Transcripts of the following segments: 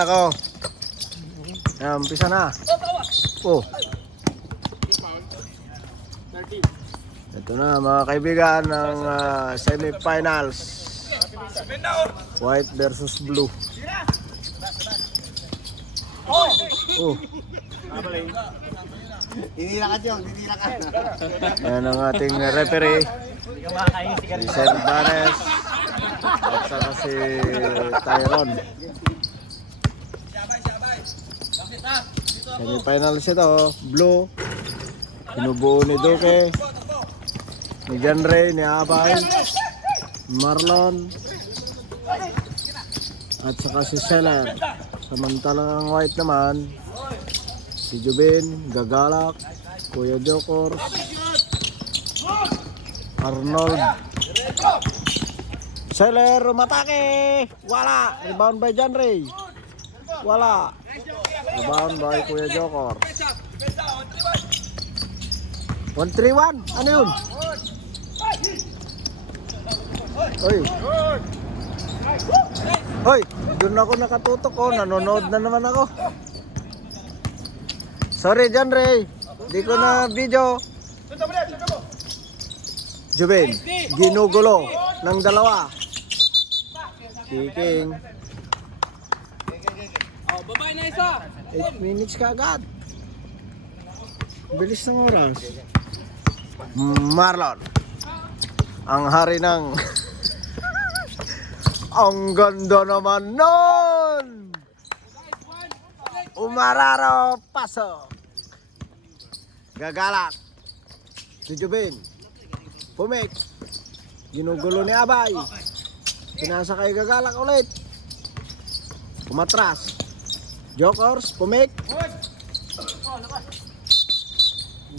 Ako. Yan, umpisa na. Oh. Ito na mga kaibigan ng semifinals. White versus blue. Oh. Tinira ka, Jong. Tinira ka. Yan ang ating referee. Si Sir Bares. At saka si Tyron. Semifinals ito. Blue. Pinubuo ni Duque. Ni John Ray, ni Abay. Marlon. At saka si Seller. Samantalang ang white naman. Si Jubin, Gagalak, Kuya Jokor, Arnold. Seller, umatake! Wala! Rebound by John Ray. Wala! Rebound by Kuya Jokor. 1-3-1? Ano yun? Oy! Hoy! Doon ako nakatutok ko. Nanonood na naman ako. Sorry, John Ray. Di ko na video. Jubin, ginugulo ng dalawa. Kicking. Oh, babae na isa. 8 minutes ka agad. Bilis ng oras. Marlon. Ang hari ng... Ang ganda naman nun! Umararo, pasok. Gagalak. Si Jubin. Pumik. Ginugulo ni Abay. Pinasa kay Gagalak ulit. Umatras. Jokers, pumik.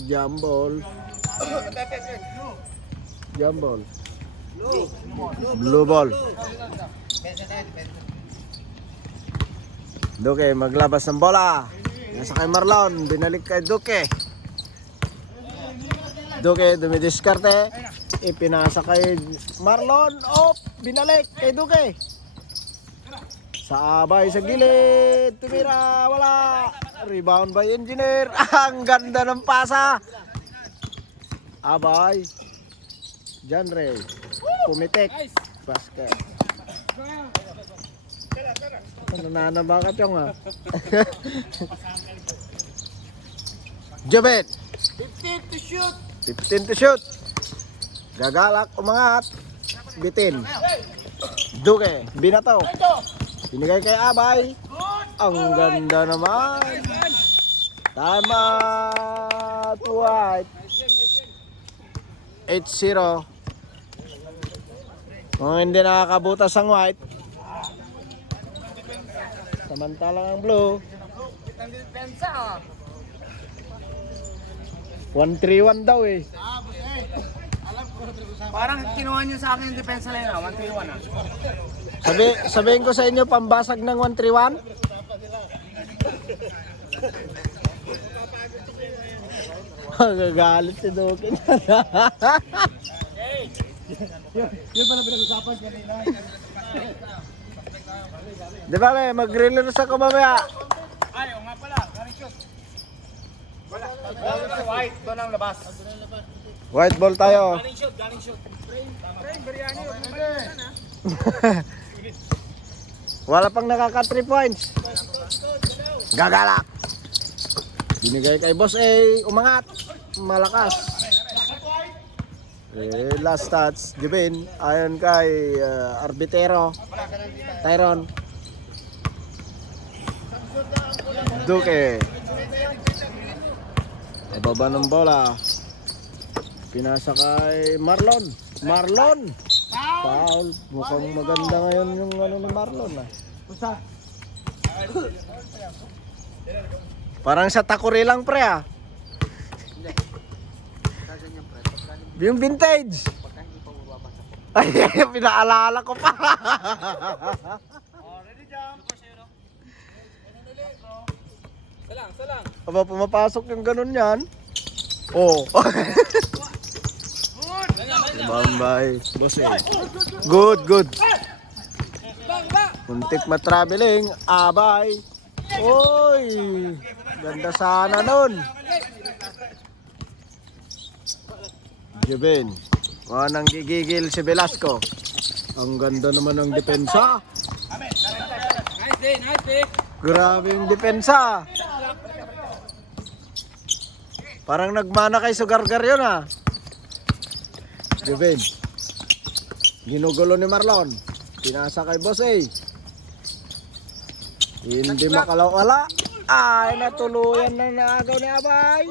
Jambol. Jambol. Blue ball. Duque maglabas ng bola. Nasa kay Marlon, binalik kay Duque. Duque dumidiskarte. Ipinasa kay Marlon. Oh, binalik kay Duque. Sa Abay sa gilid. Tumira, wala. Rebound by Engineer. Ang ganda ng pasa. Abay. John Ray. Pumitik. Basket. Nananabakat yung Jubin. 15 to shoot. 15 to shoot. Gagalak, umangat. Bitin. Duque, binato. Binigay kay Abay. Ang ganda naman. Tama. White. 8-0. Kung hindi nakakabutas ang white. Samantalang ang blue. 1-3-1 daw eh. Parang kinuha niyo sa akin yung depensa line 1-3-1 Sabihin ko sa inyo, pambasag ng 1-3-1. Magagalit si Duque. Yun pala pinag-usapan kanina. Di ba mag-relers ako mamaya? Ay, o nga pala, galing shoot. Wala. White, doon ang labas. White ball tayo. Galing shoot, galing shoot. Frame, biryani. Wala pang nakaka 3 points. Gagalak. Binigay kay Boss A. Umangat. Malakas. Last touch. Jubin. Ayon kay Arbitero. Tyron. Duque. Nababa ng bola. Pinasa kay Marlon. Marlon. Foul. Mukhang maganda ngayon yung ni Marlon. Parang sa Takuri lang pre ah. Yung vintage. Ay, pinaalala ko pa. Ready jump. Salang. Aba, pumapasok yung ganun yan. Oh. Bambay. Boss eh. Good. Muntik matraveling. Abay. Uy. Ganda sana nun. Jubin. Nang gigigil si Velasco. Ang ganda naman ng depensa. Grabe yung depensa. Parang nagmana kay Sugargar yun ah. Jubin. Ginugulo ni Marlon. Pinasa kay Boss A. Hindi makalawala. Ay, natuluyan na naagaw ni Abay.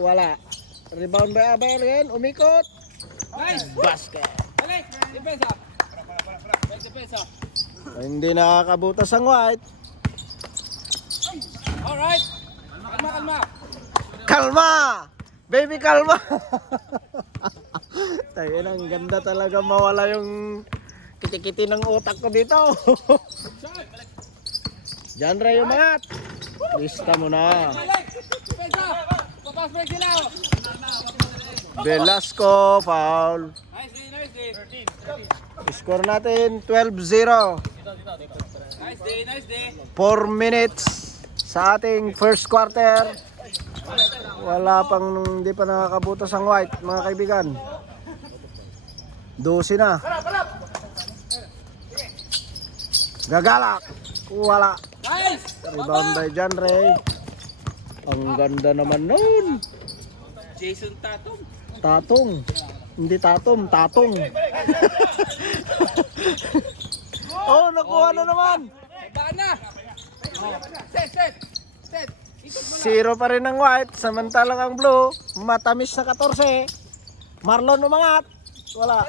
Wala. Rebound by Abay again. Umikot. Nice! Basket. Balik! Depensa! Depensa! Hindi nakakabutas ang White. Alright! Kalma, kalma! Kalma! Baby, kalma! Tayo ang ganda talaga mawala yung kiti-kiti ng utak ko dito. Diyan Ray umangat. Lista mo na. Balik! Depensa! Papas break sila! Velasco, foul. Nice day, nice day! Score natin 12-0. Nice day, nice day! 4 minutes sa ating first quarter. Wala pang, hindi pa nakakabutas ang White, mga kaibigan. 12 na. Gagalak. Wala. Nice! Rebound by John Ray. Ang ganda naman nun. Jason Tatum. Tatong. Hindi tatom, tatong. Oh, nakuha na naman. Baan na! Set! Zero pa rin ang White, samantalang ang Blue, matamis na 14. Marlon umangat. Wala.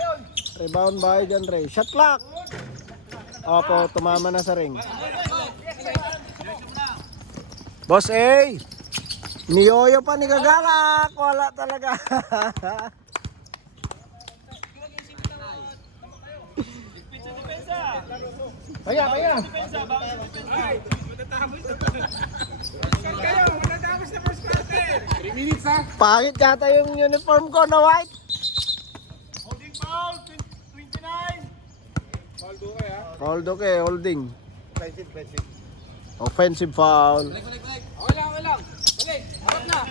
Rebound by John Ray. Shot clock. Opo, tumama na sa ring. Boss A. Niyoyo pa ni Gagalak. Wala talaga. Kaya. Pangit yata yung uniform ko na White. Holding foul, 29. Foul okay, holding. Offensive foul. Okay lang. Balik, harap na.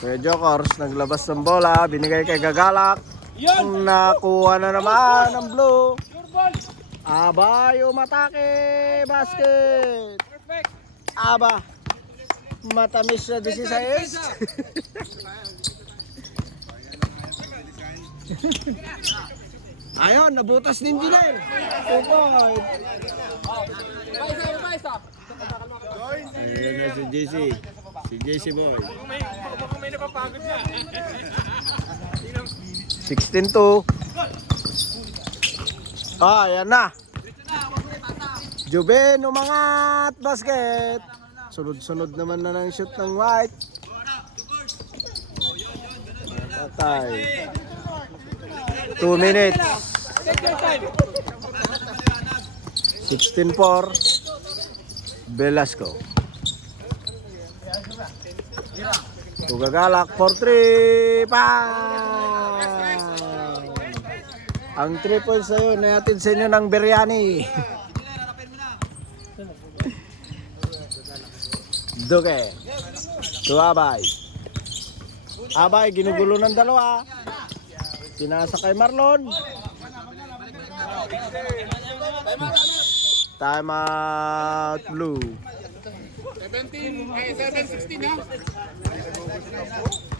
Kuya Jokers, naglabas ng bola, binigay kay Gagalak. Yun! Nakuha na naman ang Blue. Your ball! Abay, umatake, basket. Perfect! Aba, matamis na 16. Ayun, nabutas ni Engineer. 2 point. Isa. Ayun na si JC. Si JC boy. Kung may napapagod na. 16-2. Ah, ayan na. Juben, umangat. Basket. Sunod-sunod naman na ng shoot ng White. Patay. 2 minutes. Take your time. 16-4. Velasco. Gagalak for 3. Ang 3 points na yun, natin sa inyo ng biryani. Duke. To Abay. Abay, ginugulo ng dalawa. Pinasa kay Marlon. Time out, Blue. 7-16 ha?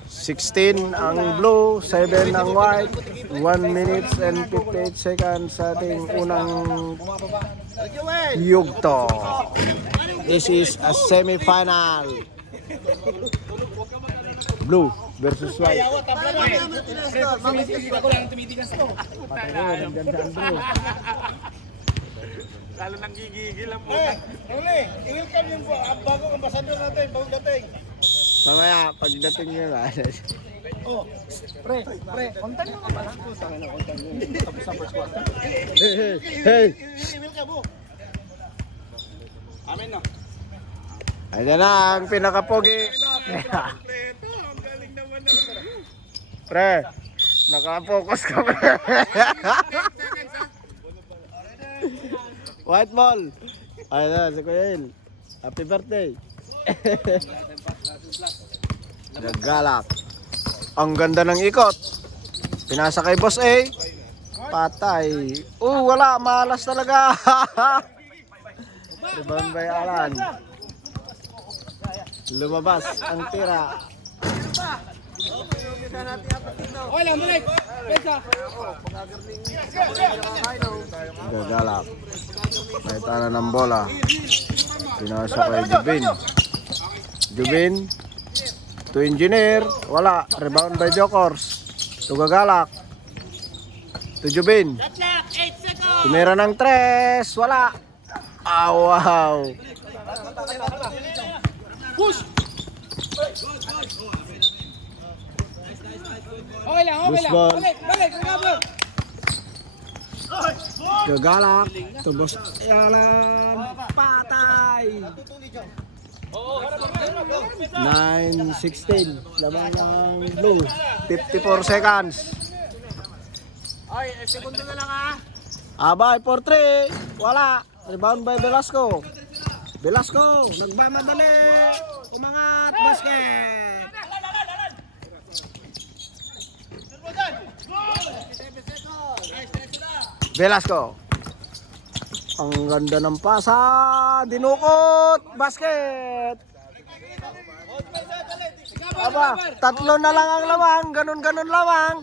16 ang Blue, 7 ang White. 1 minutes and 58 seconds sa ating unang yugto. This is a semi-final. Blue versus White. Kita ko lang tumitigas to. Lalo nang gigigil ang puta. I-welcome yung bagong ambasador natin, bagong dating. Mamaya, pagdating nyo na. Pre, kontan mo nga pala. Tapos sa first quarter. Hey! I-welcome mo. Amen no. Ayan na ang pinakapogi. Ang galing naman na. Pre, nakapokus ka pre. White ball. Ayun na, si Kuya Il. Happy birthday. Naggalak. Ang ganda ng ikot. Pinasa kay Boss A. Patay. Wala. Malas talaga. Rebound by Alan. Lumabas ang tira. Gagalak. Nakita na ng bola. Pinasa kay Jubin. Jubin. To Engineer. Wala. Rebound by Jokers. To Gagalak. To Jubin. Tumira ng 3. Wala. Wow. Push! Okay lang, okay lang. Ball. Balik, balik. Gagalak. To Boss Alan. Patay. 9:16. Lamang ng blue. 54 seconds. Ay, segundo na lang ha. Abay, 4-3. Wala. Rebound by Velasco. Velasco, nagmamadali. Umangat, basket. Velasco. Ang ganda ng pasa. Dinukot. Basket. Aba, 3 na lang ang lamang. Ganun-ganun lamang.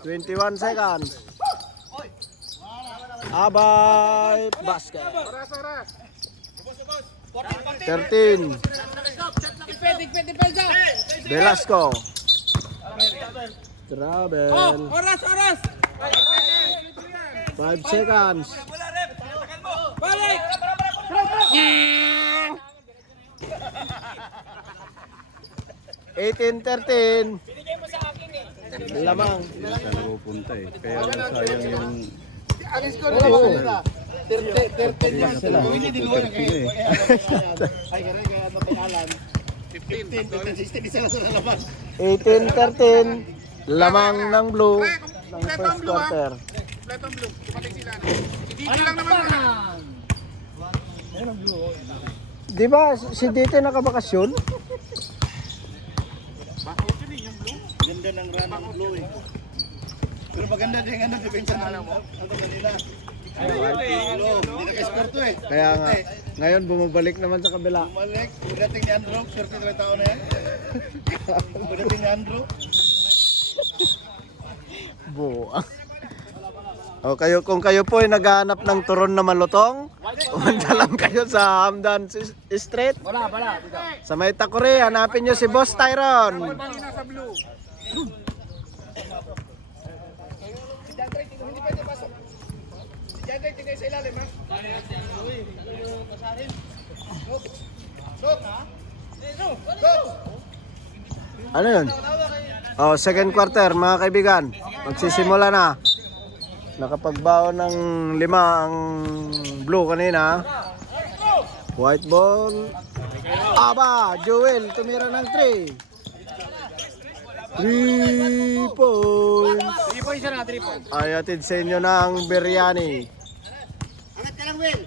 21 seconds. Abay, basket. 13. Depensa. Velasco. Travel. Oras. 5 seconds. Balik. 18-13. Lamang. Pupunta eh. Kaya sayang yung... Ang score nila. 30 yan sila. Hindi dilo na kayo. Ay, kaya mapakalan. 15, 16 sila sa labas. 18-13. Lamang ng blue. Ng first quarter. Letong blue. Dumating sila. Hindi lang naman sila. Di ba si Dito nakabakasyon? Ganda ng run ng blue eh. Pero maganda din ang depensa na alam mo. Ano kanila? Hindi naka-score to eh. Kaya nga, ngayon bumabalik naman sa kabila. Bumalik. Pagdating ni Andrew, swerte na tao na yan. Pagdating ni Andrew. Buang. O kayo, kung kayo po ay naghahanap ng turon na malutong, pumunta lang kayo sa Hamdan Street. Wala. Sa may Takuri, hanapin nyo si Boss Tyron. Balina sa blue. Hindi pwede pasok. Diyan tayo tingay sa ilalim ha. Ano yun? Oh, second quarter mga kaibigan. Magsisimula na. Nakapagbaon ng 5 ang blue kanina. White ball. Aba, Joel tumira ng 3. 3 points. 3 points na, 3 points. Ay, atid sa inyo ng biryani. Angat ka lang, Will.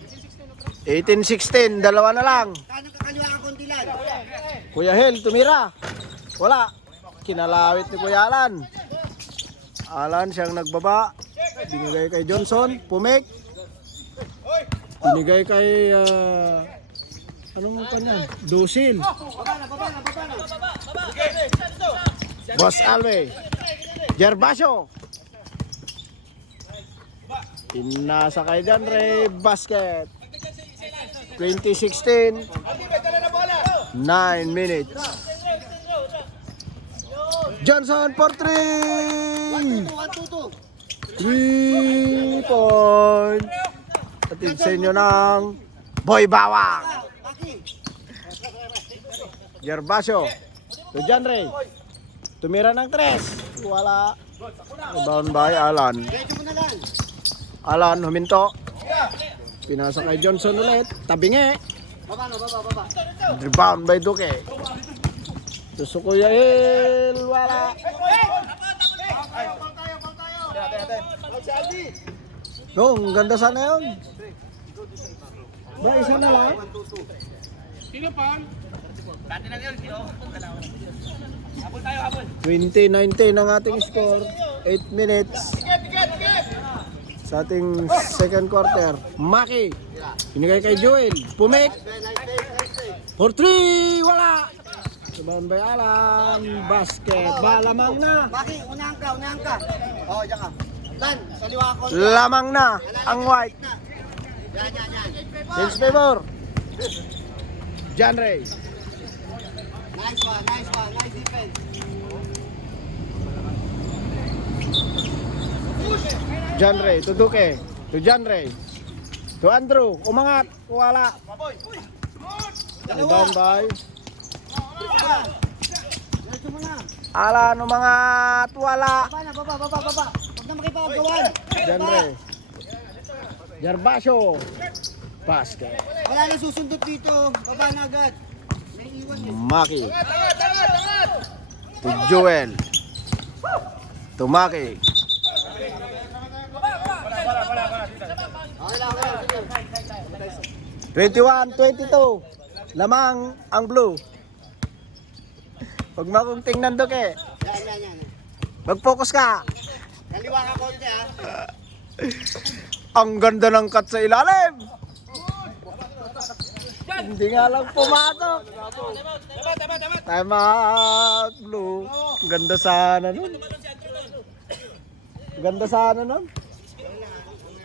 18-16, dalawa na lang. Kanang kakaliwa ka konti lang. Kuya Hel, tumira. Wala. Kinalawit ni Kuya Alan. Alan siyang nagbaba. Binigay kay Johnson. Pumik. Binigay kay... anong kanya? Dusil. Boss Alve. Gervasio. Pinasa kay Janre. Basket. 2016. 9 minutes. Johnson for 3. 3 point. Atid sa inyo ng Boy Bawang. Gervasio. To Janre. Tumira ng 3. Wala. Rebound by Alan. Alan huminto. Pinasa kay Johnson ulit. Tabingi. Baba. Rebound by Duque. Tuso Kuya El. Wala. Oh, ang ganda sana yun. Ba, isa na lang? Sino pa? Dati na yun. Habol tayo, habol. 20-19 ang ating score. 8 minutes. Sa ating second quarter. Maki. Pinigay kay Joel. Pumik. For 3. Wala. Sabahan by Alan. Basket. Lamang na. Baki, unahan ka. Oh, diyan ka. Dan, kaliwa ka konti. Lamang na. Ang white. Yan. Change favor. John Ray. Nice one. Nice defense. John Ray. To Duque. To John Ray. To Andrew. Umangat. Wala. Sabahan by Diretso mo na. Alan. Umangat. Wala. Baba. Huwag na makipagawan. John Ray. Gervasio. Basket. Wala na susundot dito. Baba na agad. May iwan eh. Maki. To Joel. To Maki. Okay lang. 21-22. Lamang ang blue. Huwag mo akong tingnan Duque. Yan. Mag-focus ka. Kaliwa ka konti ha. Ang ganda ng cut sa ilalim. Hindi nga lang pumatok. Time out, blue. Ang ganda sana nun. Ganda sana nun.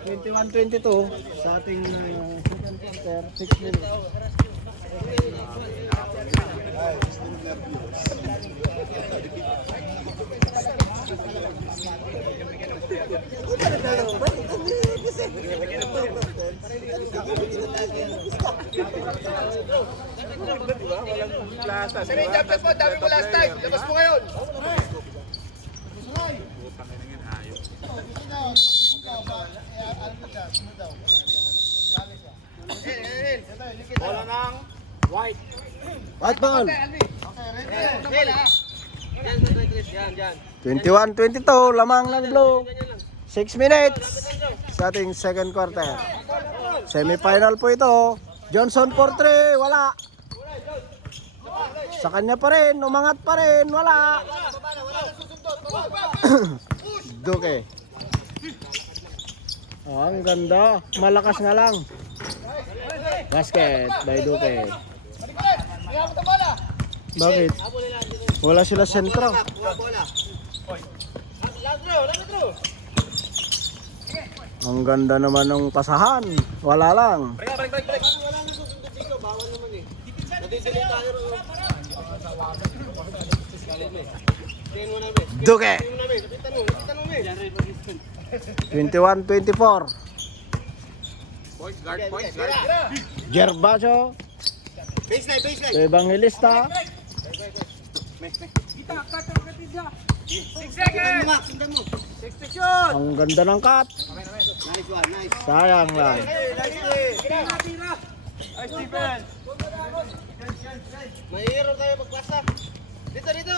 21-22 sa ating second quarter, 6 minutes. Dapat po, dami mo last time. Labas mo ngayon. Bola ng white. White ball. Yan. 21-22, lamang ng blue. 6 minutes sa ating second quarter. Semi-final po ito. Johnson for 3, wala. Sa kanya pa rin, umangat pa rin, wala. Duque. Oh, ang ganda. Malakas nga lang. Basket by Duque. Bakit? Wala sila sentro. Ang ganda naman ng pasahan. Wala lang. Duque. 21-24. Gervasio. Baseline. Evangelista. Sundan mo. Ang ganda ng cut. Nice one. Sayang lang. Mahiro tayo pagpasa. Dito.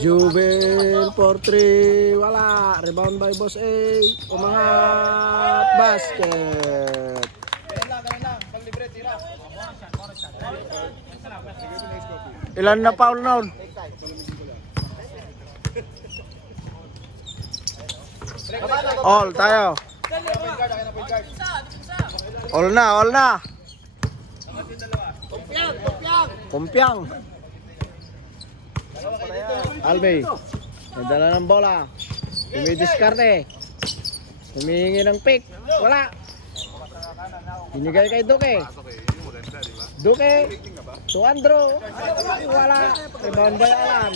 Jubel for 3. Wala. Rebound by Boss A. Umangat. Basket. Ilan na foul noon? All tayo. All na. Kumpiang. Albe. Nadala ng bola. Dumidiskarte. Humihingi ng pick. Wala. Binigay kay Duque. Duque. To Andrew. Wala. Rebound by Alan.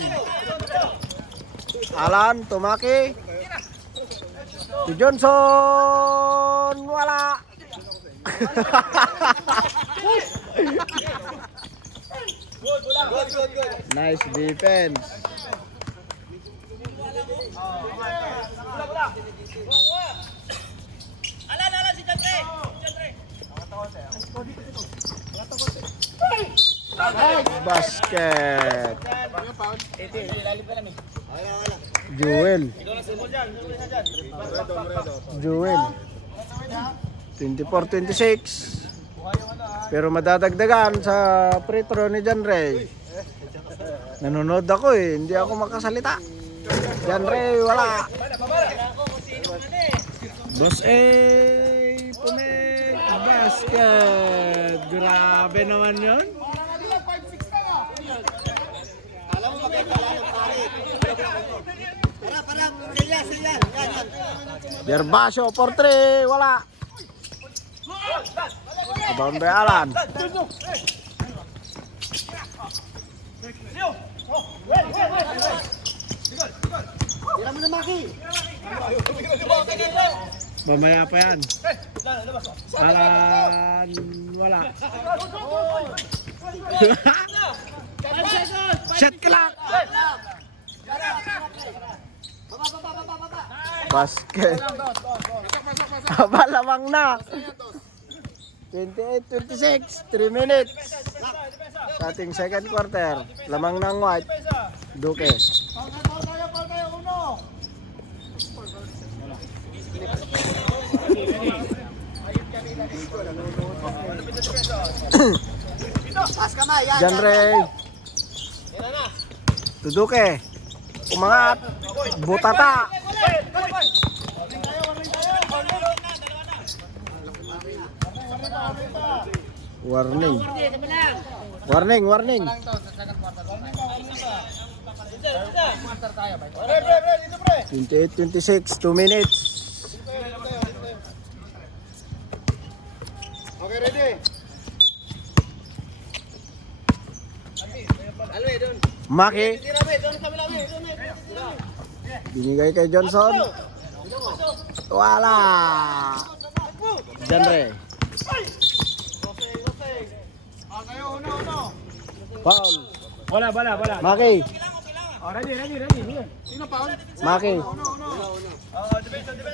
Alan. Tumaki. Si Johnson. Wala. Nice defense. Alan, si Jatre. Basket. Jewel. Jewel. 24-26. Pero madadagdagan sa free throw ni John Ray. Nanonood ako eh, hindi ako makasalita. John Ray, wala. Boss A, punik, basket. Grabe naman yun. Alam mo magkakala ng pare. Para, serious. Yan. Gervasio for 3, wala. Rebound by Alan. Tira mo na, Maki. Mamaya pa yan. Alan, wala. Shot clock. Basket. Lamang na. 28-26, 3 minutes. Sa ating second quarter. Lamang ng White. Duque. Pas kamay, yan. John Ray. Duque. Umangat. Butata. Warning. 28-26, 2 minutes. Okay, ready? Maki. Binigay kay Johnson. Wala. John Ray. Foul. Bola. Maki. Oh, ready. Sino foul? Maki.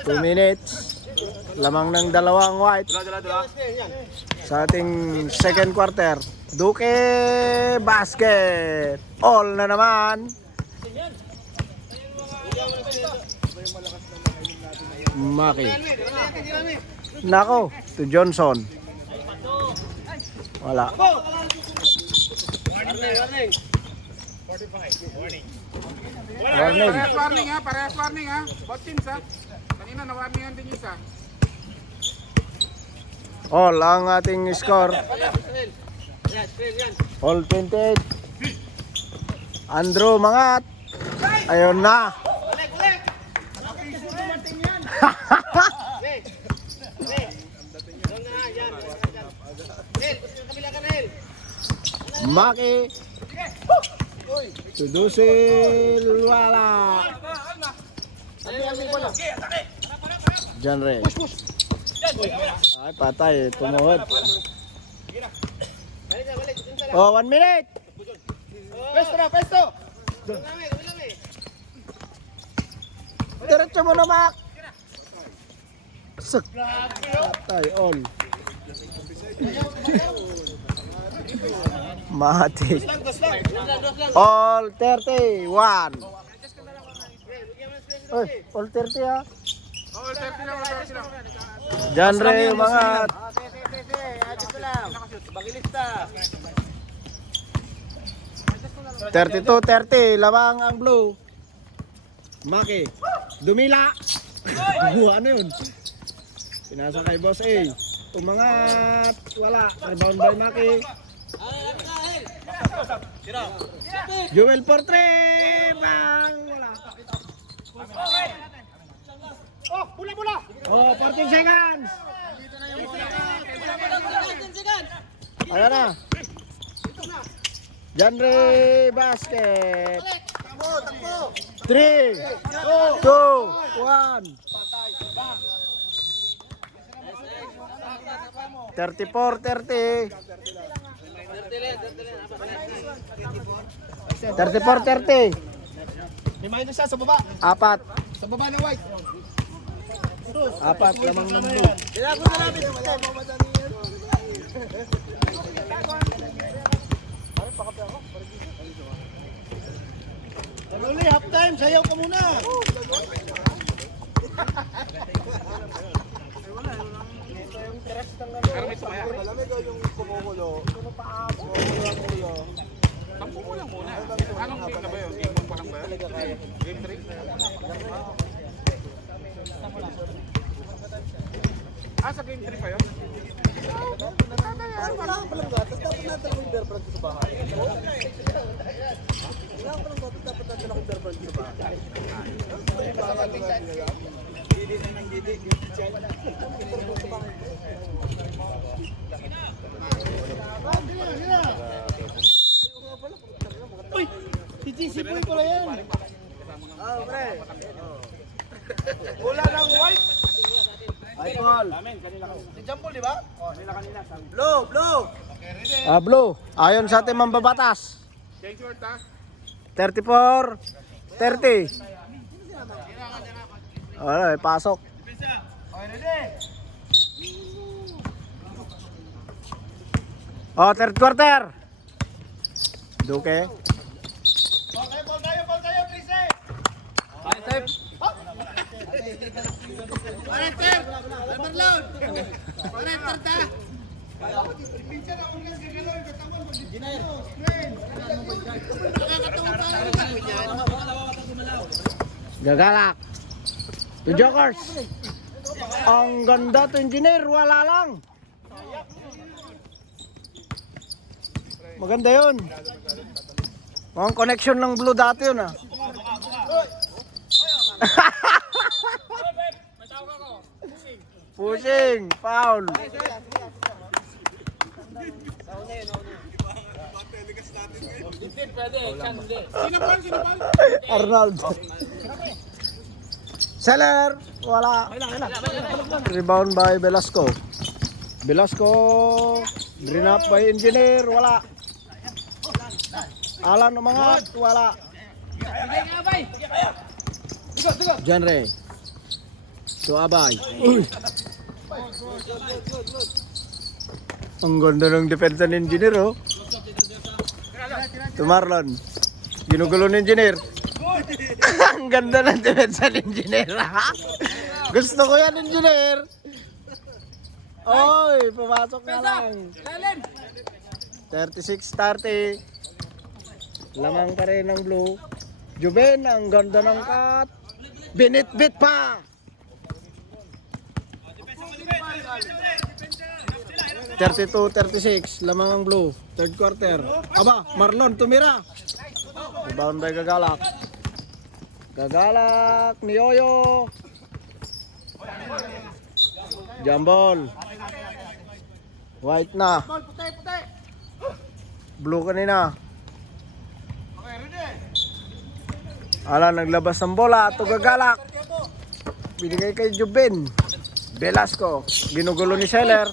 2 minutes. Lamang ng dalawang White. Sa ating second quarter. Duque basket. All na naman. Maki. Nako, to Johnson. Wala. Warning. Parehas warning ha. Both teams ha. Kanina na-warningan din isa. All ang ating score. All 28. Andrew Mangat. Ayun na. Maki. Sudusil wala. John Ray. Ay patay, tumuhod. Oh, 1 minute. Pesto! Diretso mo na, Mac. Sek. Patay, all. Mahatis. All 31. Oy, all 30 ha. Oh, 30 lang. John Ray, umangat. Bagilista. 32-30, lamang ang blue. Maki, dumila. Ano yun? Pinasa kay Boss A. Umangat, wala. Rebound by Maki. Joel Portre, bang, wala. Oh, bola. Oh, 14 seconds. Ayan na. John Ray basket. 3, 2, 1. 34-30. 34-30. May minus siya sa baba. Apat. Sa baba ng White. Apat lamang ng blue. Early half time. yan, sayaw ka muna. Pero may tumaya. Tampo mo lang muna. Anong game na ba yun? Game 1 pa lang ba yun? Game 3? Ah, sa game 3 pa yun? Wala ng white. Ay, Paul. Si Jambol, di ba? Blue, blue. Blue. Ayon sa ating mambabatas. Change word ha? 34, 30. Wala, pasok. Okay, ready? Oh, third quarter. Duke. Ball tayo, please eh. Gagalak. To Jokers. Ang ganda to engineer, wala lang. Maganda yun. Ang connection ng blue dati yun ah. Pushing, foul. Sinapal? Arnold. Seller, wala. Rebound by Velasco. Velasco, drain up by Engineer, wala. Alan umangat, wala. Genre. So Abay. Uy. Ang ganda ng depensa ng Engineer oh. To Marlon. Ginugulo ng Engineer. Ang ganda ng depensa ng Engineer. Gusto ko yan, Engineer. Oy, pumasok na lang. 36-30. Lamang pa rin ng blue. Juben, ang ganda ng cut. Binit-bit pa. 32-36. Lamang ang blue. Third quarter. Aba, Marlon tumira. Rebound by Gagalak. Gagalak ni Yoyo. Jambol. White na. Blue kanina. Ala, naglabas ng bola. Ito Gagalak. Binigay kay Jubin. Velasco. Ginugulo ni Seller.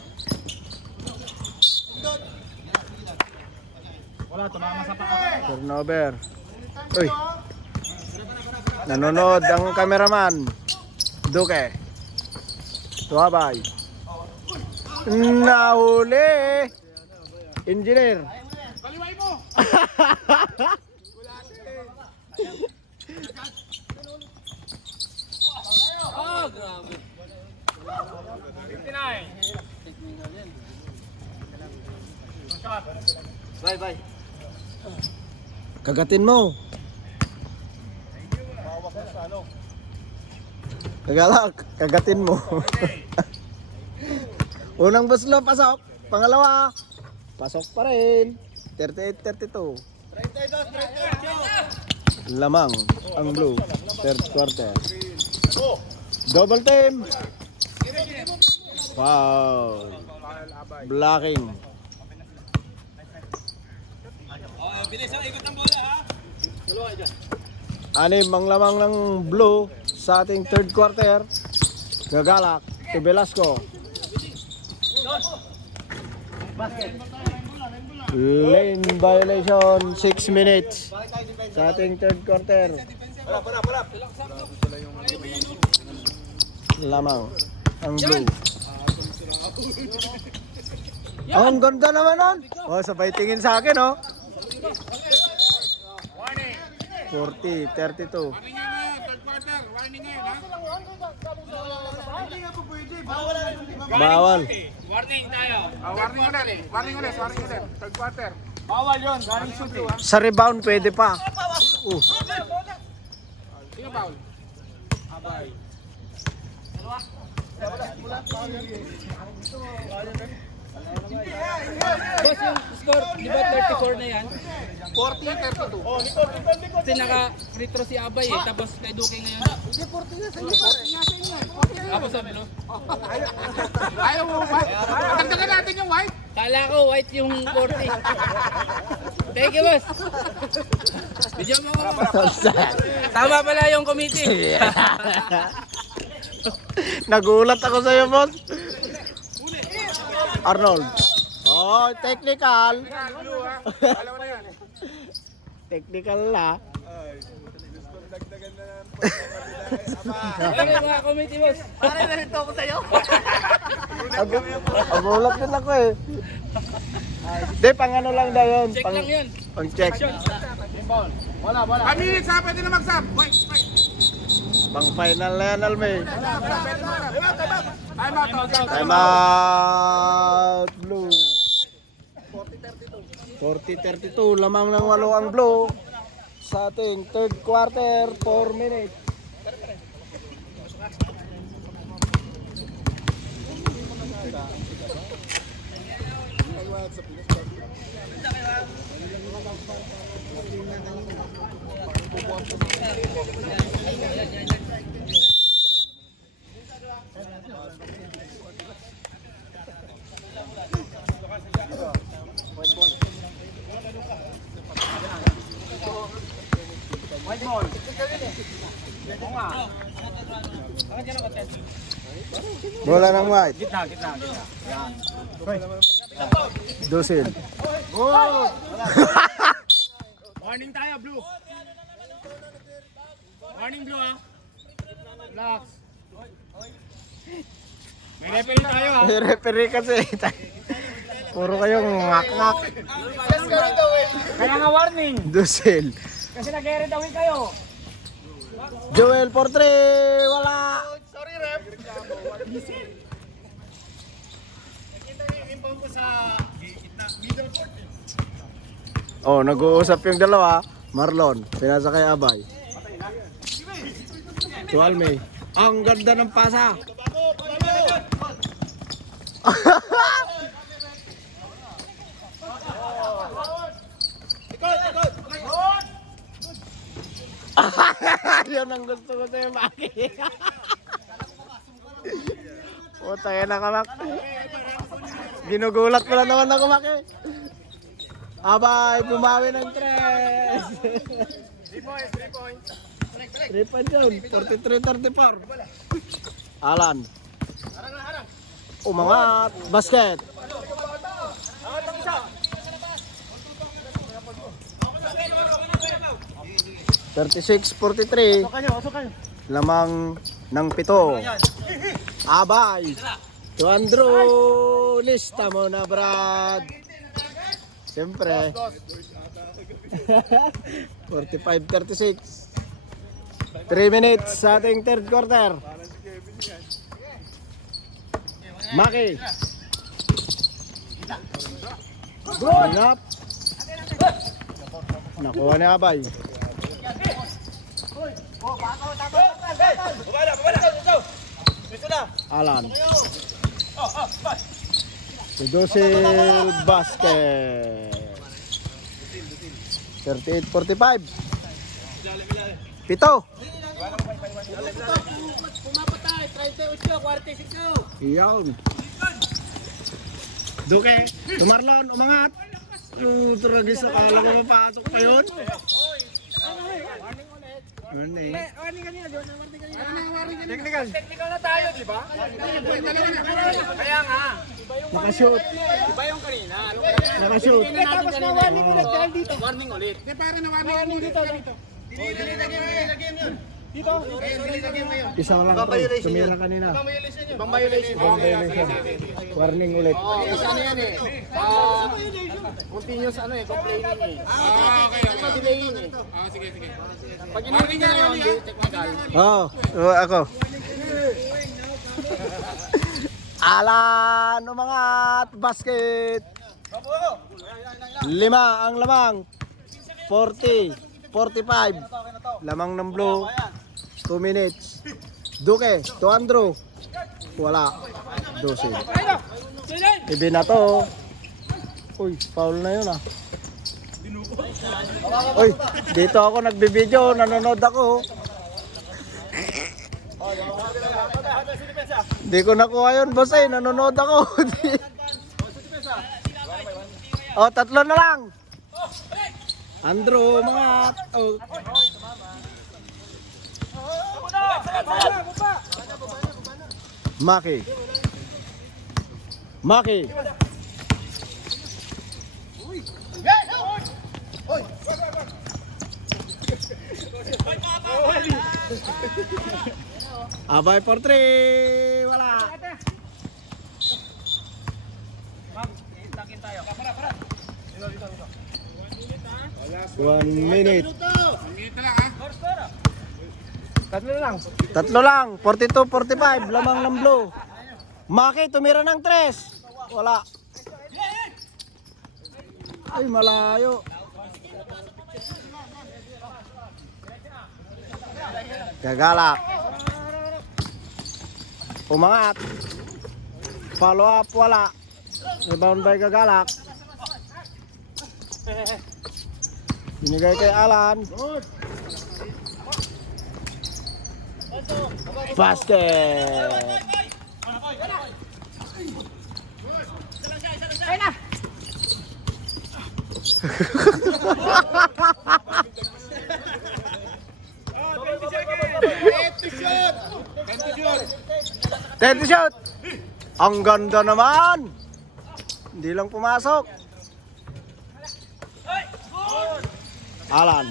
Turnover. Uy. Nanonood ang cameraman. Duke. Tuwabay. Nahuli. Engineer. Kaliway mo! Oh, grabe. 59. Bye. Kagatin mo. Kagalak, kagatin mo. Unang buslo, pasok. Pangalawa, pasok pa rin. 38-32. 32. Lamang ang blue. Third quarter. Double team. Wow. Blocking. Anim ang lamang ng blue sa ating third quarter. Gagalak to Velasco. Lane violation, 6 minutes sa ating third quarter. Lamang ang blue. Ang ganda naman nun. Oh, sabay tingin sa akin, oh. 40, 32. Warning ngayon, third quarter. Warning ngayon, ha? Bawal. Warning ulit. Warning ulit. Third quarter. Sa rebound pwede pa. Sino foul? Boss, yung score, di ba 34 na yan? 40-32. Kasi naka-free throw si Abay eh, tapos kay Duque ngayon. Tapos sabi no? Ayaw mo ba? Dagdagan natin yung white. Kala ko white yung 40. Thank you, boss. Video mo ko. Tama pala yung committee. Nagulat ako sa'yo, boss. Arnold. Oh, technical. Blue, ha? Alam mo na yan. Technical na. Ano yung mga committee, boss? Nagulat din ako eh. Di, pang ano lang daw yun. Check lang yun. Pang check. Pamilit sa pwede na mag-sub. White. Pang final na yan, Alme. Time out. Time out, blue. 40-32, lamang ng 8 ang blue. Sa ating third quarter, 4 minutes. Bola ng white. Gitna. Yan. Dosil. Warning tayo, blue. Warning, blue, ha? Relax. May referee tayo, ha? May referee kasi. Puro kayong ngak-ngak. Kaya nga warning. Dosil. Kasi nag-red away kayo. Joel for 3. Wala. Oh, nag-uusap yung dalawa. Marlon, pinasa kay Abay. Tuwal May. Ang ganda ng pasa. Yun ang gusto ko sa'yo, Maki. Puta, yan na kamak. Ginugulat mo na naman ako, Maki. Abay, bumawi ng 3. 3 points. 3 points yun. 43-34. Alan. Umangat. Basket. (36-43). Lamang ng 7. Abay. Tuandro. Lista mo na, Brad. Siyempre. 45-36. 3 minutes sa ating third quarter. Maki. Good up. Nakuha ni Abay. Alan. Dosil basket. 38-45. Pito. Pumapatay, 38, 46. Iyaw. Duke. Tumarlon, umangat. Tragis sa kala ko mapasok pa yun. Ano eh. Technical na tayo, di ba? Kaya nga. Nakashoot. Iba yung kanina. Nakashoot. Tapos na warning ulit dahil dito. Warning ulit. Hindi, pare na warning ulit dito. Isa lang to. Tumira kanina. Ibang violation yun. Violation. Warning ulit. Kasi ano yan eh. Continuous ano eh, complaining eh. Okay. Ito delaying eh. Sige. Pag inuwi niya yun, hindi technical. Ako. Alan, umangat, basket. 5 ang lamang. 40, 45. Lamang ng blue. 2 minutes. Duque, to Andrew. Wala. 12. Ibi na to. Uy, foul na yun ah. Uy, dito ako nagbibideo, nanonood ako. Hindi ko nakuha yun, boss eh. Nanonood ako. Oh, 3 na lang. Andrew, mga... Oh. Maki. Abay for 3. Wala. One minute. Minute na lang ha. 3 lang. 42, 45. Lamang ng blue. Maki, tumira ng 3. Wala. Ay, malayo. Gagalak. Umangat. Follow up, wala. Rebound by Gagalak. Binigay kay Alan. Basket. Ten to shoot. Ang ganda naman. Hindi lang pumasok. Alan.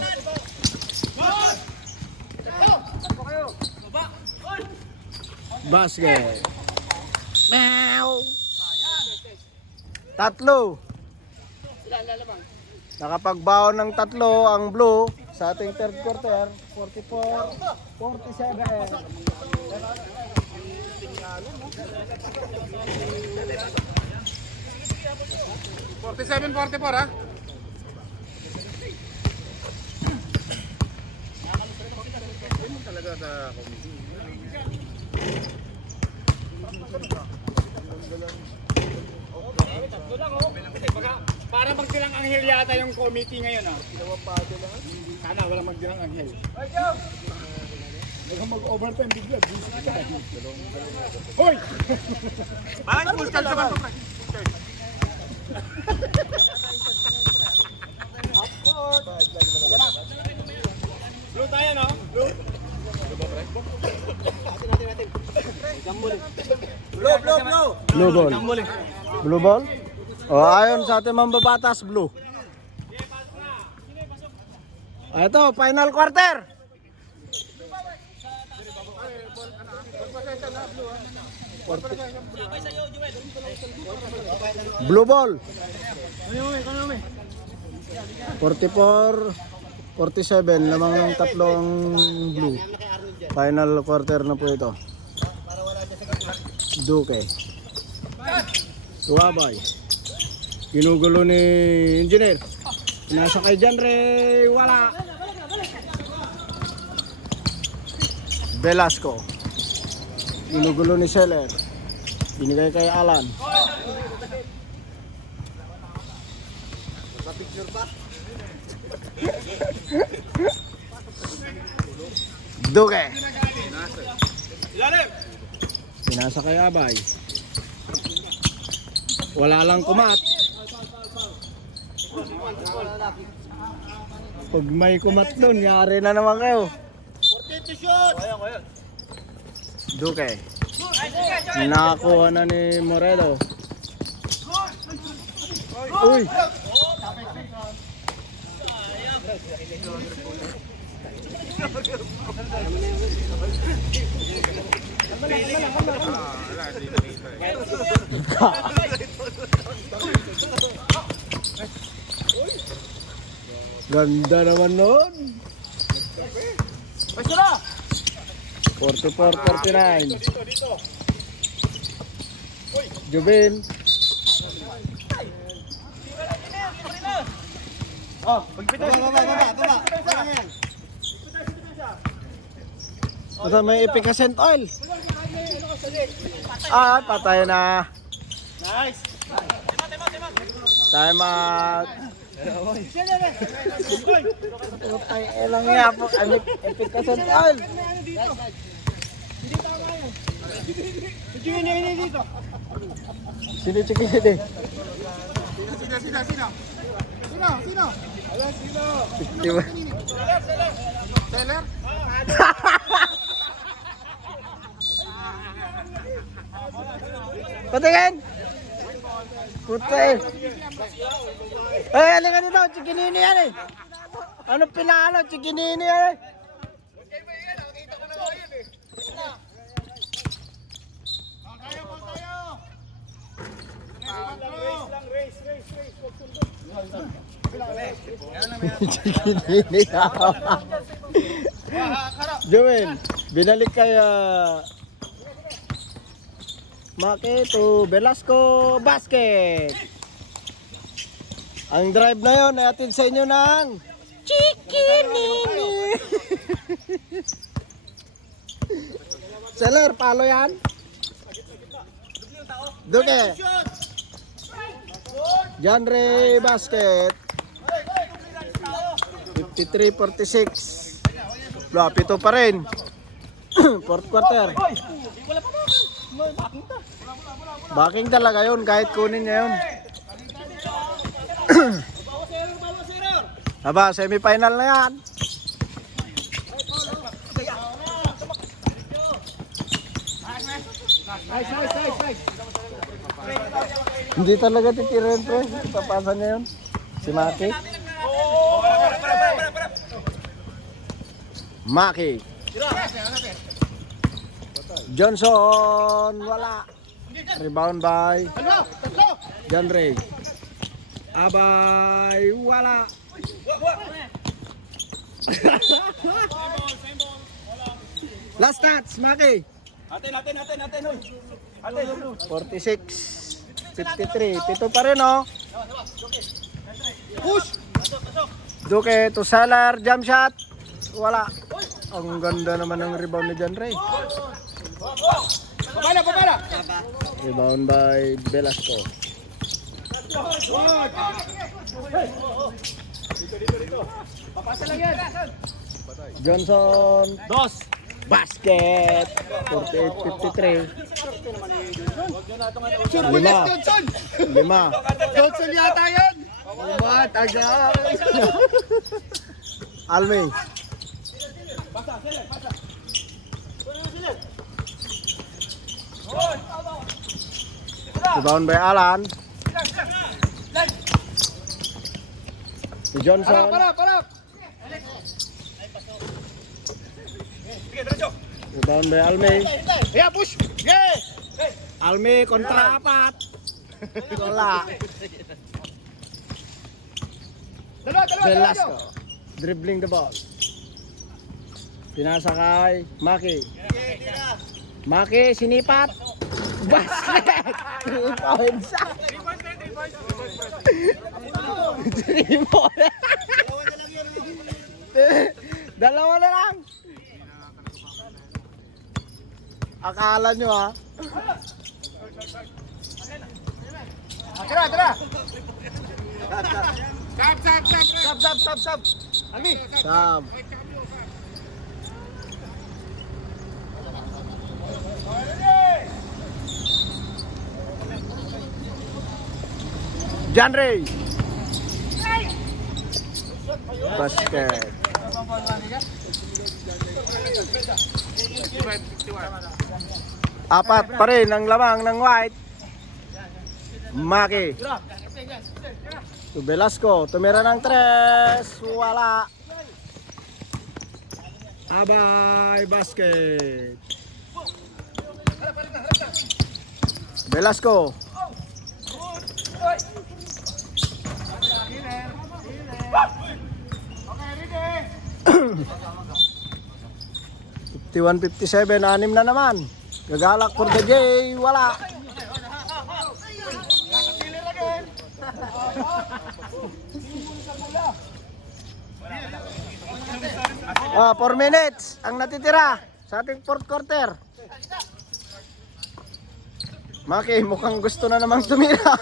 Basket. Meow. 3. Nakapagbaon ng 3 ang blue sa ating third quarter. 44, 47. 47-44 ha. Para magdilang anghel yata yung committee ngayon ah. Sana wala magdilang anghel. Huwag mag-overtime bigla. Hoy! Parang full time naman to. Blue tayo no? Blue? Blue ball. Blue ball? O ayon sa ating mambabatas, blue. Ito, final quarter. Blue ball. 44, 47. Lamang ng 3 ang blue. Final quarter na po ito. Duque. Tuwabay. Ginugulo ni Engineer. Nasa kay Janre. Wala. Velasco. Ginugulo ni Seller. Binigay kay Alan. Duque. Pinasa kay Abay. Wala lang kumat. Pag may kumat doon, yari na naman kayo. Duque. Nakakuha na ni Moredo. Uy! Ganda naman nun. 44-49. Jubin. Ito may efficacent oil. Ah, patay na. Nice. Time out. Patay lang nga po. Efficacent oil. Sino chikin dito? Sino? Seller? Patingin! Puta eh. Eh, halika dito. Chikinini yan eh. Ano pinalo? Chikinini yan eh. Chikinini tama. Joel, binalik kaya Maki to Velasco Basket. Ang drive na yon ay atin sa inyo ng Chikinini. Seller, palo yan. Duke. Genre Basket. 53-46. Lapito pa rin. Fourth quarter. Backing talaga yun kahit kunin niya yun. Aba, semifinal na yan. Hindi talaga titira yun, pre. Ipapasa niya yun. Si Maki. Maki. Johnson, wala. Rebound by John Ray. Abay, wala. Last touch, Maki. Atin. 46, 53. Pito pa rin, oh. Push! Duke to Salar, jump shot. Wala. Ang ganda naman ng rebound ni John Ray. Babala! Rebound by Velasco. Papasa lang yan! Johnson, Dos! basket. 48-53. Surpulis Johnson! 5. Johnson yata yan! Matagal! Almi. Rebound by Alan. Si Johnson. Para! Rebound by Almi. Yeah, push! Yeah! Almi kontra 4. Wala. Dalawa! Velasco. Dribbling the ball. Pinasa kay Maki. Maki, sinipat. Basket! 3 points. 3 points. Dalawa na lang. Akala nyo ha. Tara! Sab. Almi! Sam. John Ray. Basket. Apat pa rin ang lamang ng white. Maki. To Velasco. Tumira ng 3. Wala. Abay basket. Velasco. Okay, ready? 51-57, 6 na naman. Gagalak for the J, wala. Ah, 4 minutes ang natitira sa ating fourth quarter. Maki, mukhang gusto na namang tumira.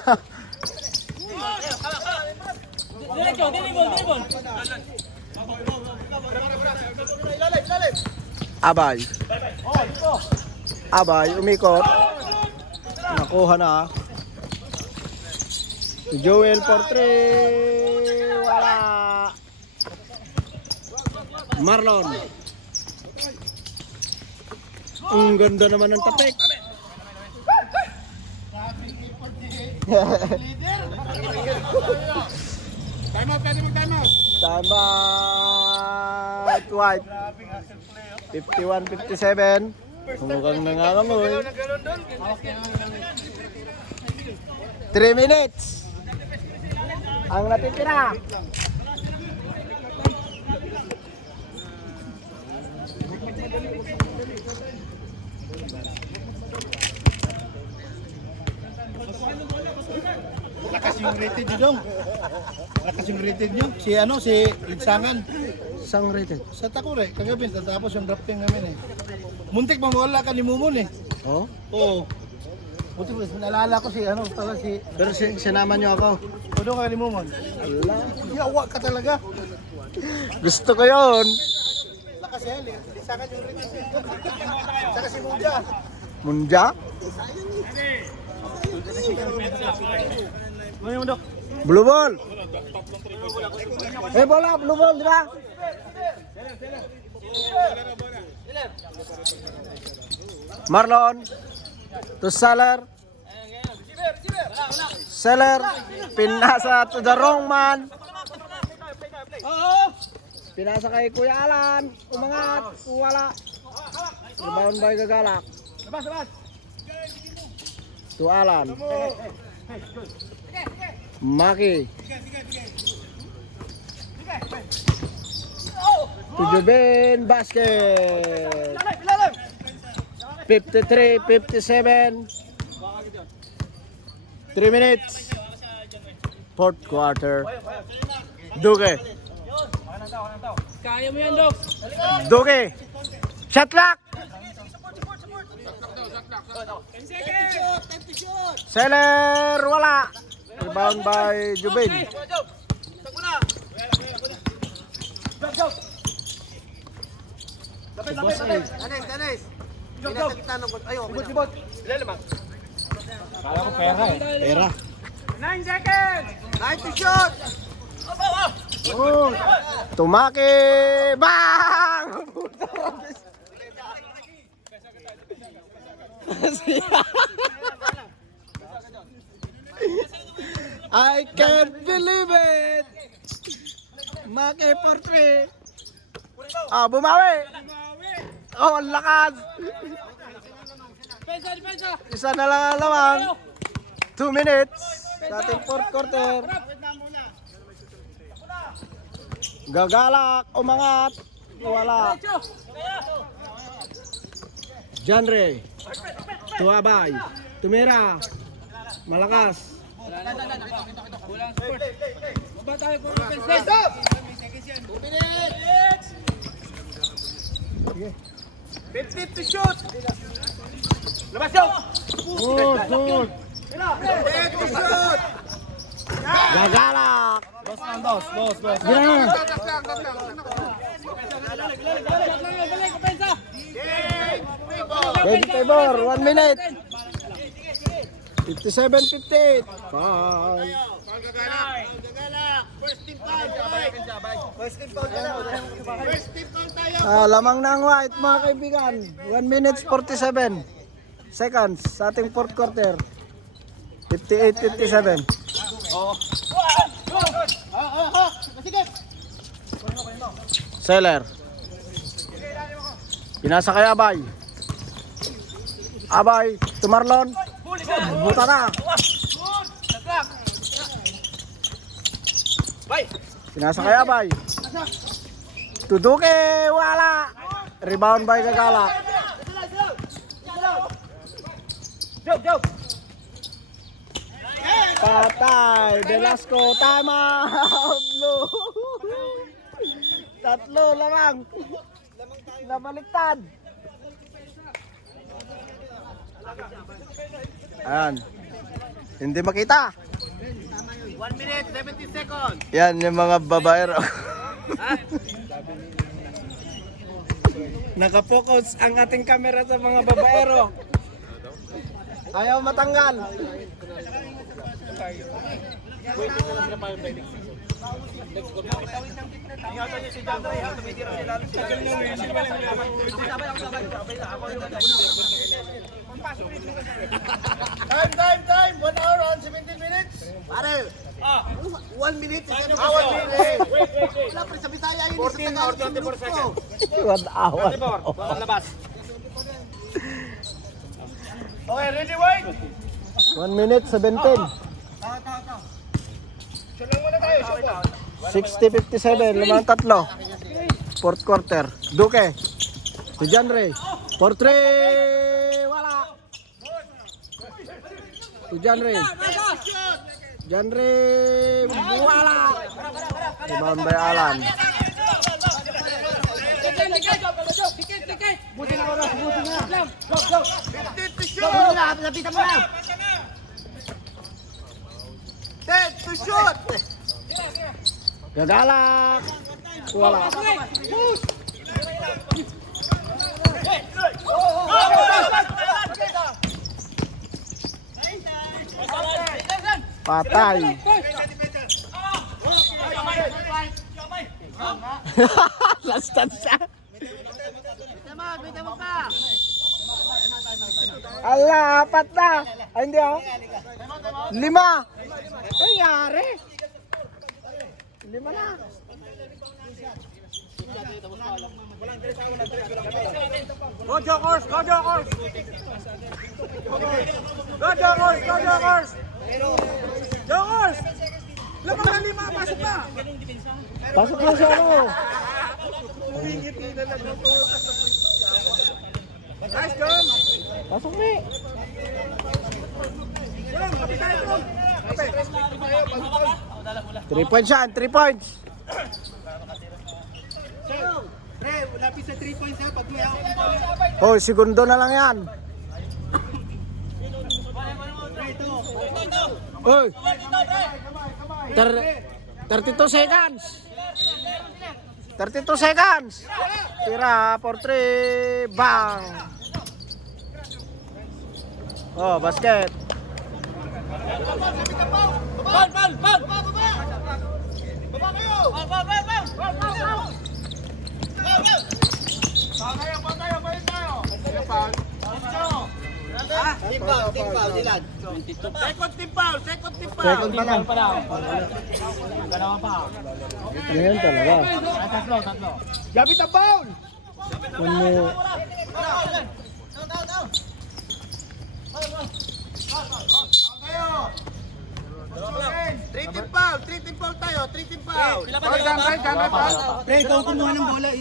Abay. Abay, umikot. Nakuha na. Si Joel for 3. Wala. Marlon. Ang ganda naman ng tapik. Time out, pwede mag-time out. Tama. White. 51-57. Mukhang nangangamoy. 3 minutes. Ang natitira. Lakas yung rated nyo dong. Lakas yung rated nyo. Si ano, si Lidsangan. Isang rated. Sa Takure, kagabi, tatapos yung drafting namin eh. Muntik mawala ka ni Mumon eh. Oh? Oo. Buti mo, naalala ko si ano, pala si... Pero sinama nyo ako. Ano ka ni Mumon? Allah. Yawa ka talaga. Gusto ko yun. Lakas yan eh. Lidsangan yung rated. Saka si Muja. Munja? Blue ball. Bola, blue ball, di ba? Marlon. To Seller. Seller. Pinasa to the wrong man. Pinasa kay Kuya Alan. Umangat. Wala. Rebound by Gagalak. To Alan. Maki. To Jubin, basket. 53-57. 3 minutes. Fourth quarter. Duge. Kaya mo yan, Doc. Duge. Shot lock. Seller, wala. Rebound by Jubin. Danis. Pinasakita ng ay, okay na. Pera. 9 seconds. 90 shot. Tumaki. Bang! I can't believe it. Maki for 3. Ah, bumawi. Oh, ang lakas. Isa na lang ang laman. 2 minutes sa ating fourth quarter. Gagalak, umangat. Wala. Genre. Tuabay. Tumira. Malakas. Kulang sport. Ba tayo po ng stop! 2 minutes! 50 to shoot! Labas yun! Good. 50 shoot! Gagalak. Yeah. Ready favor, 1 minute. 57-58. Foul. Lamang na ang white mga kaibigan. 1 minutes 47 seconds sa ating fourth quarter. 58-57. Seller. Pinasa kay Abay. Abay, to Marlon. Buta na. Pinasa kay Abay. Tuduke, wala. Rebound by Gagalak. Patay, Velasco, tama. Blue. Tatlo lamang. Nabaliktad. Ayan. Hindi makita. 1 minute, 70 seconds. Yan yung mga babaero. Nakapokus ang ating camera sa mga babaero. Ayaw matanggal. Time! 1 hour and 17 minutes. Pare, 1 minute. 1 minute. Wala pre, sa Bisaya yun. 14 or 24 seconds. 1 hour. Labas. Okay, ready, wait. 1 minute 17. 60-57, lamang tatlo. Fourth quarter. Duque. Si Janre. For 3. Wala. Si Janre. Janre. Wala. Rebound by Alan. Lapitan mo na. 10 to shoot. Gagalak. Wala. Patay. Last touch siya. Bita mo ka. Ala, apat na. Ay, hindi ako. 5. Nangyari. 5 na. Go Jokers! Go Jokers! Go Jokers! Go Jokers! Jokers! Lamang na 5, pasok na! Pasok na siya ako. Nice, John! Pasok na eh. John, kapit tayo, John! 3 points yan, 3 points. Pre, lapis sa 3 points ha. Pag may ako. Oh, segundo na lang yan. Oy. 32 seconds. 32 seconds. Tira for 3. Bang. Oh, basket. Team foul, Dylan. Second pa lang. Ganyan talaga. Gabit ang foul. Kung mo... Three team foul tayo. 3 team foul. Foul down, right? Down, right? Pre, ikaw kumuha ng bola.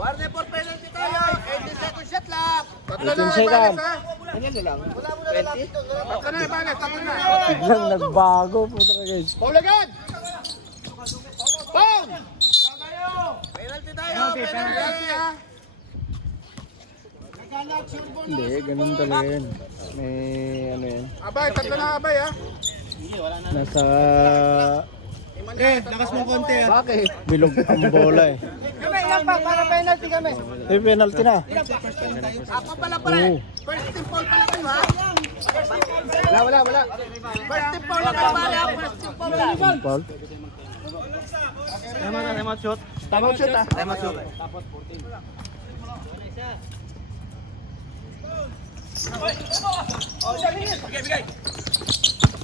Warner for penalty tayo. 80 second shot lang. 18 seconds. Tatlo na, Ibanez. Tatlo na. Biglang nagbago. Puta ka guys. Foul agad. Foul. Penalty tayo. Penalty, ah. Hindi, ganun talaga yun. May ano yan. Abay, tatlo na, Abay, ah. Nasa... Lakas mong konti ha. Bakit? Bilog ang bola eh. Kami, ilan pa? Para penalty kami. Eh, penalty na. Ako pala pala. First team foul pala kayo ha. Wala. First team foul lang kayo pala. First team foul lang. Foul. Tamang shoot ah.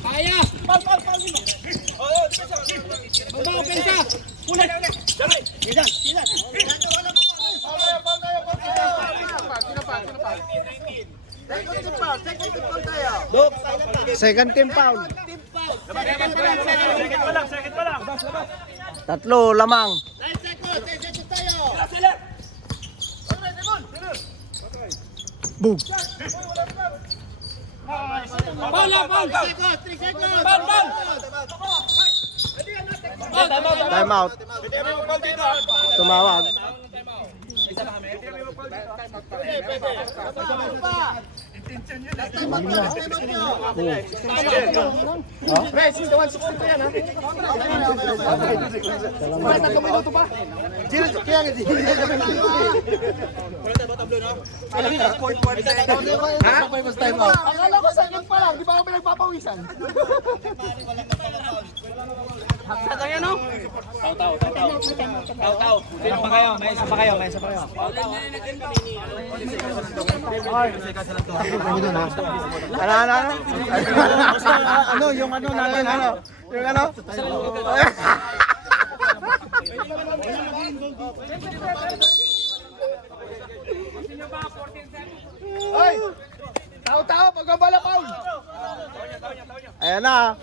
Kaya! Second team foul tayo. Second team foul. Tatlo lamang. 10 seconds tayo. Boom. 3 seconds. Time out. Tumawag. Akala ko second pa lang, di ba ako pinagpapawisan? Ano, yung ano natin, ano? Yung ano? Hoy! Tao-tao, pagkabala, Paul! Ayan na.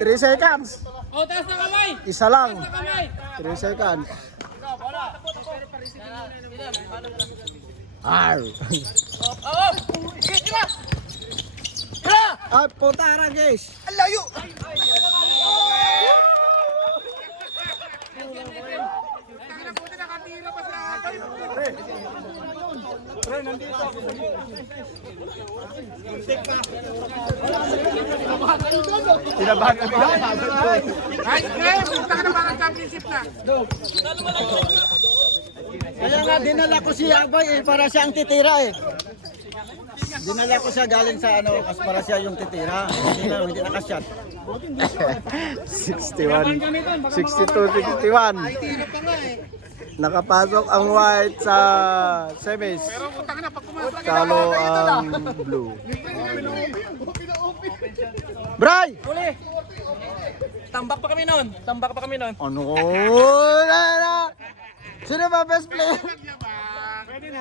3 seconds. O, taas na kamay! Isa lang. Kamay! 3 seconds. Arr. Ay, puta ka guys. Ang layo. Buti nakatira pa sa Tinabagan ko. Ay, punta ka na ba ng championship na? Kaya nga dinala ko si Abay para siya ang titira eh. Dinala ko siya galing sa ano, kasi para siya yung titira. Hindi naka-shot. 61. 62-61. Nakapasok ang white sa semis. Pero punta ka na pag kumasok. Talo ang blue. Bray! Tambak pa kami nun. Tambak pa kami nun. Ano? Sino ba best player? Pwede na.